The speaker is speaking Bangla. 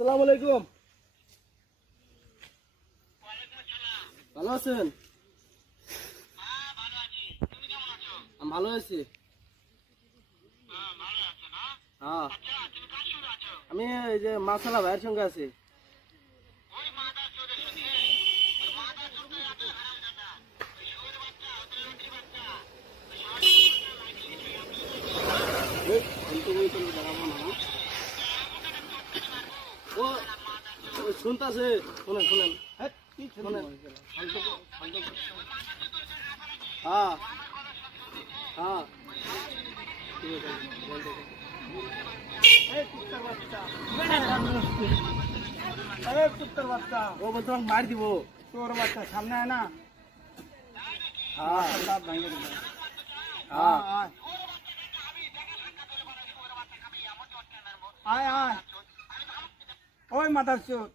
আসসালামু আলাইকুম। ভালো আছেন? আমি ভালো আছি। হ্যাঁ, আমি এই যে মাসালা ভাইয়ের সঙ্গে আছি। ও শুনতেছে, শুনেন শুনেন শুনেন। হ্যাঁ হ্যাঁ, ঠিক আছে। কুত্তার বাচ্চা ও বলতে মার দিব। তোর বাচ্চা সামনে আয় না। হ্যাঁ দাঁত ভাঙে দিবে। হ্যাঁ, আয় আয় আয় ওই মাথার চোখ